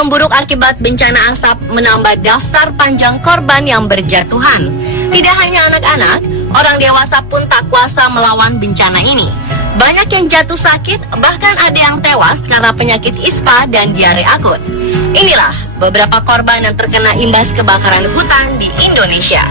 memburuk akibat bencana asap menambah daftar panjang korban yang berjatuhan. Tidak hanya anak-anak, orang dewasa pun tak kuasa melawan bencana ini. Banyak yang jatuh sakit, bahkan ada yang tewas karena penyakit ispa dan diare akut. Inilah beberapa korban yang terkena imbas kebakaran hutan di Indonesia.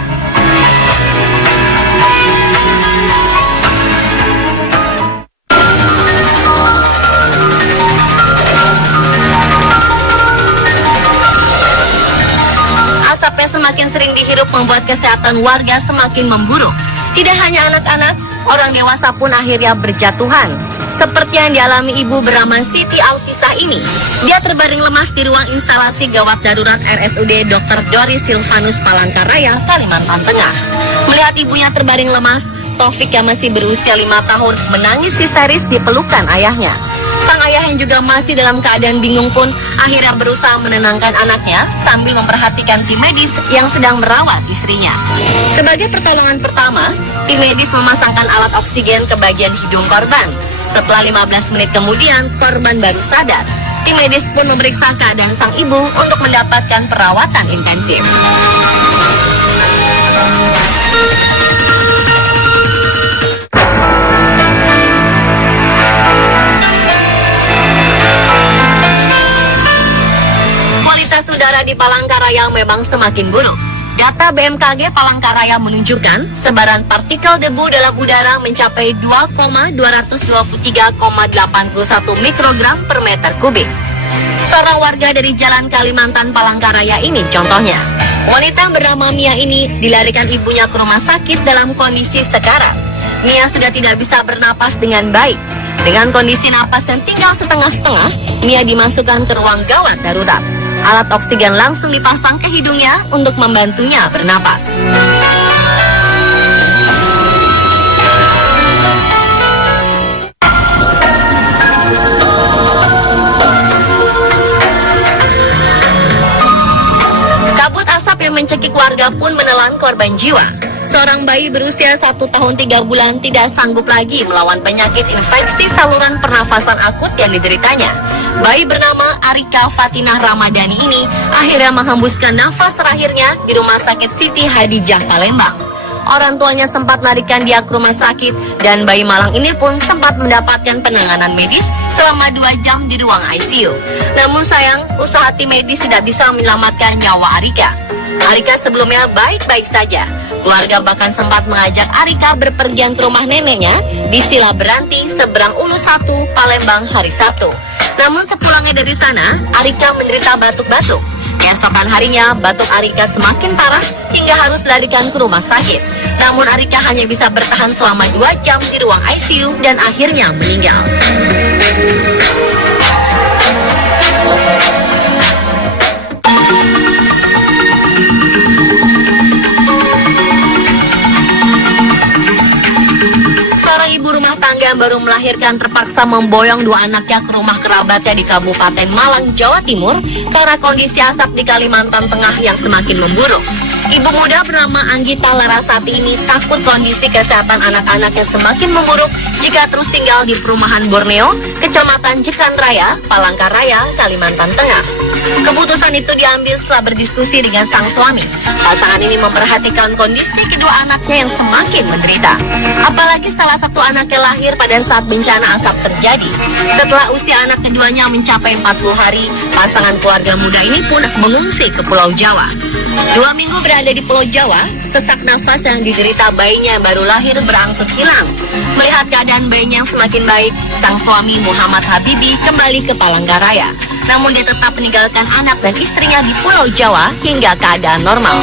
Asap yang semakin sering dihirup membuat kesehatan warga semakin memburuk. Tidak hanya anak-anak, orang dewasa pun akhirnya berjatuhan. Seperti yang dialami ibu bernama Siti Alfisa ini. Dia terbaring lemas di ruang instalasi gawat darurat RSUD Dr. Doris Silvanus Palangkaraya, Kalimantan Tengah. Melihat ibunya terbaring lemas, Taufik yang masih berusia 5 tahun menangis histeris di pelukan ayahnya. Sang ayah yang juga masih dalam keadaan bingung pun akhirnya berusaha menenangkan anaknya sambil memperhatikan tim medis yang sedang merawat istrinya. Sebagai pertolongan pertama, tim medis memasangkan alat oksigen ke bagian hidung korban. Setelah 15 menit kemudian, korban baru sadar. Tim medis pun memeriksa keadaan sang ibu untuk mendapatkan perawatan intensif. Udara di Palangkaraya memang semakin buruk. Data BMKG Palangkaraya menunjukkan sebaran partikel debu dalam udara mencapai 2,223,81 mikrogram per meter kubik. Seorang warga dari Jalan Kalimantan Palangkaraya ini contohnya. Wanita yang bernama Mia ini dilarikan ibunya ke rumah sakit dalam kondisi sekarat. Mia sudah tidak bisa bernapas dengan baik. Dengan kondisi napas yang tinggal setengah-setengah, Mia dimasukkan ke ruang gawat darurat. Alat oksigen langsung dipasang ke hidungnya untuk membantunya bernapas. Kabut asap yang mencekik warga pun menelan korban jiwa. Seorang bayi berusia 1 tahun 3 bulan tidak sanggup lagi melawan penyakit infeksi saluran pernafasan akut yang dideritanya. Bayi bernama Arika Fatinah Ramadhani ini akhirnya menghembuskan nafas terakhirnya di Rumah Sakit Siti Hadijah Palembang. Orang tuanya sempat melarikan dia ke rumah sakit dan bayi malang ini pun sempat mendapatkan penanganan medis selama 2 jam di ruang ICU. Namun sayang, usaha tim medis tidak bisa menyelamatkan nyawa Arika. Arika sebelumnya baik-baik saja. Keluarga bahkan sempat mengajak Arika berpergian ke rumah neneknya di Sila Beranti, seberang Ulu 1, Palembang hari Sabtu. Namun sepulangnya dari sana, Arika menderita batuk-batuk. Keesokan harinya, batuk Arika semakin parah hingga harus dilarikan ke rumah sakit. Namun Arika hanya bisa bertahan selama 2 jam di ruang ICU dan akhirnya meninggal. Yang baru melahirkan terpaksa memboyong 2 anaknya ke rumah kerabatnya di Kabupaten Malang, Jawa Timur karena kondisi asap di Kalimantan Tengah yang semakin memburuk. Ibu muda bernama Anggita Larasati ini takut kondisi kesehatan anak-anaknya semakin memburuk jika terus tinggal di perumahan Borneo, Kecamatan Jekan Raya, Palangkaraya, Kalimantan Tengah. Keputusan itu diambil setelah berdiskusi dengan sang suami. Pasangan ini memperhatikan kondisi kedua anaknya yang semakin menderita. Apalagi salah satu anaknya lahir pada saat bencana asap terjadi. Setelah usia anak keduanya mencapai 40 hari, pasangan keluarga muda ini pun mengungsi ke Pulau Jawa. 2 minggu berada di Pulau Jawa, sesak nafas yang diderita bayinya yang baru lahir berangsur hilang. Melihat keadaan bayinya yang semakin baik, sang suami Muhammad Habibi kembali ke Palangkaraya. Namun dia tetap meninggalkan anak dan istrinya di Pulau Jawa hingga keadaan normal.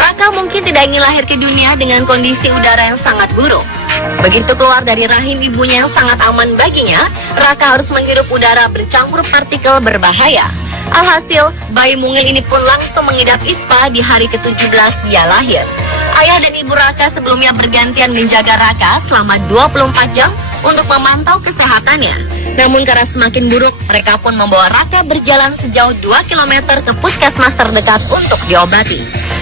Raka mungkin tidak ingin lahir ke dunia dengan kondisi udara yang sangat buruk. Begitu keluar dari rahim ibunya yang sangat aman baginya, Raka harus menghirup udara bercampur partikel berbahaya. Alhasil, bayi mungil ini pun langsung mengidap ispa di hari ke-17 dia lahir. Ayah dan ibu Raka sebelumnya bergantian menjaga Raka selama 24 jam untuk memantau kesehatannya. Namun karena semakin buruk, mereka pun membawa Raka berjalan sejauh 2 km ke puskesmas terdekat untuk diobati.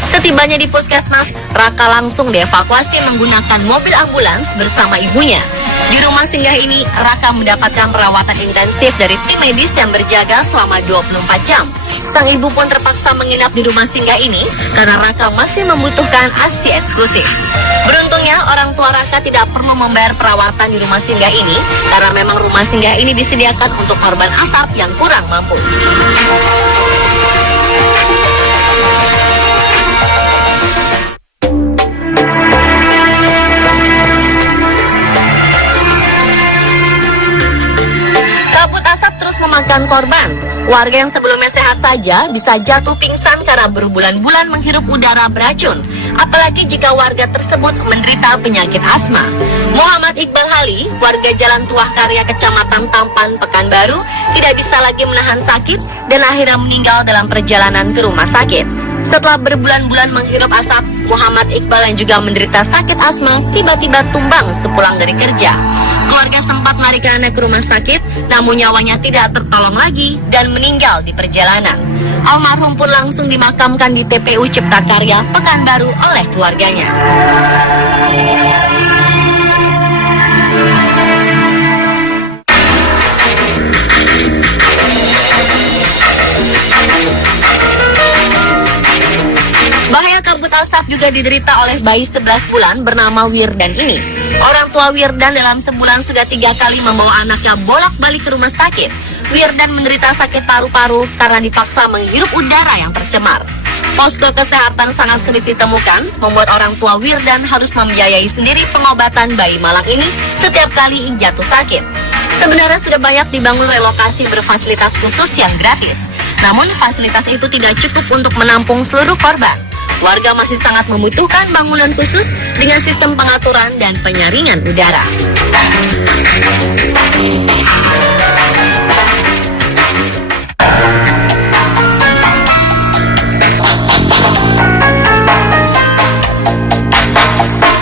Setibanya di puskesmas, Raka langsung dievakuasi menggunakan mobil ambulans bersama ibunya. Di rumah singgah ini, Raka mendapatkan perawatan intensif dari tim medis yang berjaga selama 24 jam. Sang ibu pun terpaksa menginap di rumah singgah ini karena Raka masih membutuhkan ASI eksklusif. Beruntungnya, orang tua Raka tidak perlu membayar perawatan di rumah singgah ini karena memang rumah singgah ini disediakan untuk korban asap yang kurang mampu. Kabut asap terus memakan korban. Warga yang sebelumnya sehat saja bisa jatuh pingsan karena berbulan-bulan menghirup udara beracun. Apalagi jika warga tersebut menderita penyakit asma. Muhammad Iqbal Hali, warga Jalan Tuah Karya, Kecamatan Tampan, Pekanbaru, tidak bisa lagi menahan sakit dan akhirnya meninggal dalam perjalanan ke rumah sakit. Setelah berbulan-bulan menghirup asap, Muhammad Iqbal yang juga menderita sakit asma tiba-tiba tumbang sepulang dari kerja. Keluarga sempat melarikannya ke rumah sakit, namun nyawanya tidak tertolong lagi dan meninggal di perjalanan. Almarhum pun langsung dimakamkan di TPU Cipta Karya, Pekanbaru oleh keluarganya. Bahaya kabut asap juga diderita oleh bayi 11 bulan bernama Wirdan ini. Orang tua Wirdan dalam sebulan sudah 3 kali membawa anaknya bolak-balik ke rumah sakit. Wirdan menderita sakit paru-paru karena dipaksa menghirup udara yang tercemar. Posko kesehatan sangat sulit ditemukan, membuat orang tua Wirdan harus membiayai sendiri pengobatan bayi malang ini setiap kali jatuh sakit. Sebenarnya sudah banyak dibangun relokasi berfasilitas khusus yang gratis. Namun fasilitas itu tidak cukup untuk menampung seluruh korban. Warga masih sangat membutuhkan bangunan khusus dengan sistem pengaturan dan penyaringan udara.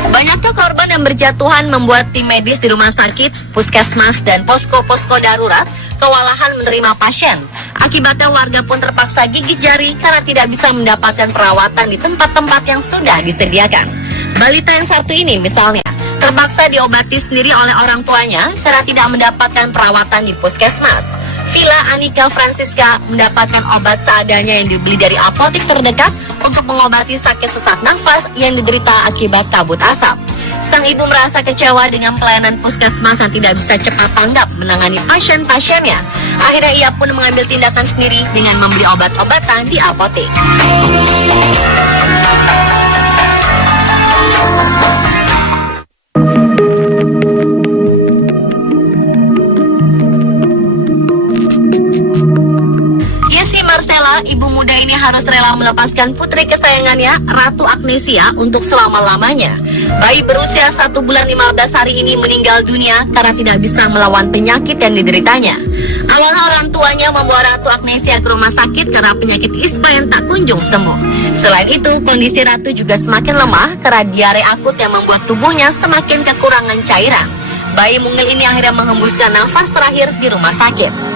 Banyaknya korban yang berjatuhan membuat tim medis di rumah sakit, puskesmas, dan posko-posko darurat kewalahan menerima pasien. Akibatnya warga pun terpaksa gigit jari karena tidak bisa mendapatkan perawatan di tempat-tempat yang sudah disediakan. Balita yang satu ini misalnya, terpaksa diobati sendiri oleh orang tuanya karena tidak mendapatkan perawatan di puskesmas. Villa Anika Francisca mendapatkan obat seadanya yang dibeli dari apotek terdekat untuk mengobati sakit sesak nafas yang diderita akibat kabut asap. Sang ibu merasa kecewa dengan pelayanan puskesmas yang tidak bisa cepat tanggap menangani pasien-pasiennya. Akhirnya ia pun mengambil tindakan sendiri dengan membeli obat-obatan di apotek. Ibu muda ini harus rela melepaskan putri kesayangannya, Ratu Agnesia, untuk selama-lamanya. Bayi berusia 1 bulan 15 hari ini meninggal dunia karena tidak bisa melawan penyakit yang dideritanya. Awalnya orang tuanya membawa Ratu Agnesia ke rumah sakit karena penyakit ispa yang tak kunjung sembuh. Selain itu, kondisi Ratu juga semakin lemah karena diare akut yang membuat tubuhnya semakin kekurangan cairan. Bayi mungil ini akhirnya menghembuskan nafas terakhir di rumah sakit.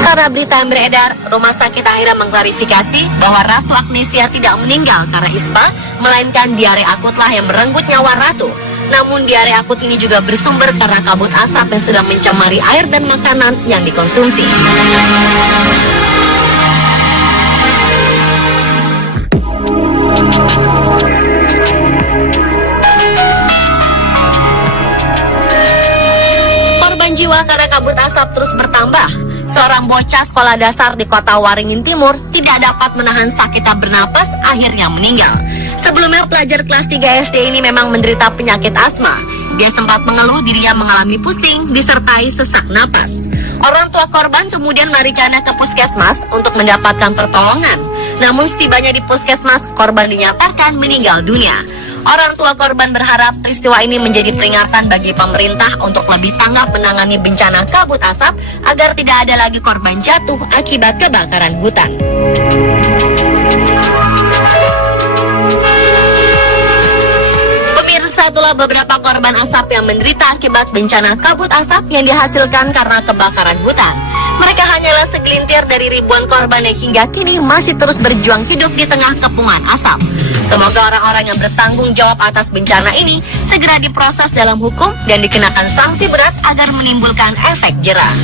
Karena berita yang beredar, rumah sakit akhirnya mengklarifikasi bahwa Ratu Agnesia tidak meninggal karena ispa, melainkan diare akutlah yang merenggut nyawa Ratu. Namun diare akut ini juga bersumber karena kabut asap yang sudah mencemari air dan makanan yang dikonsumsi. Korban jiwa karena kabut asap terus bertambah. Seorang bocah sekolah dasar di kota Waringin Timur tidak dapat menahan sakitnya bernapas, akhirnya meninggal. Sebelumnya pelajar kelas 3 SD ini memang menderita penyakit asma. Dia sempat mengeluh dirinya mengalami pusing disertai sesak napas. Orang tua korban kemudian melarikannya ke puskesmas untuk mendapatkan pertolongan. Namun setibanya di puskesmas, korban dinyatakan meninggal dunia. Orang tua korban berharap peristiwa ini menjadi peringatan bagi pemerintah untuk lebih tanggap menangani bencana kabut asap agar tidak ada lagi korban jatuh akibat kebakaran hutan. Pemirsa, Satulah beberapa korban asap yang menderita akibat bencana kabut asap yang dihasilkan karena kebakaran hutan. Mereka hanyalah segelintir dari ribuan korban yang hingga kini masih terus berjuang hidup di tengah kepungan asap. Semoga orang-orang yang bertanggung jawab atas bencana ini segera diproses dalam hukum dan dikenakan sanksi berat agar menimbulkan efek jerah.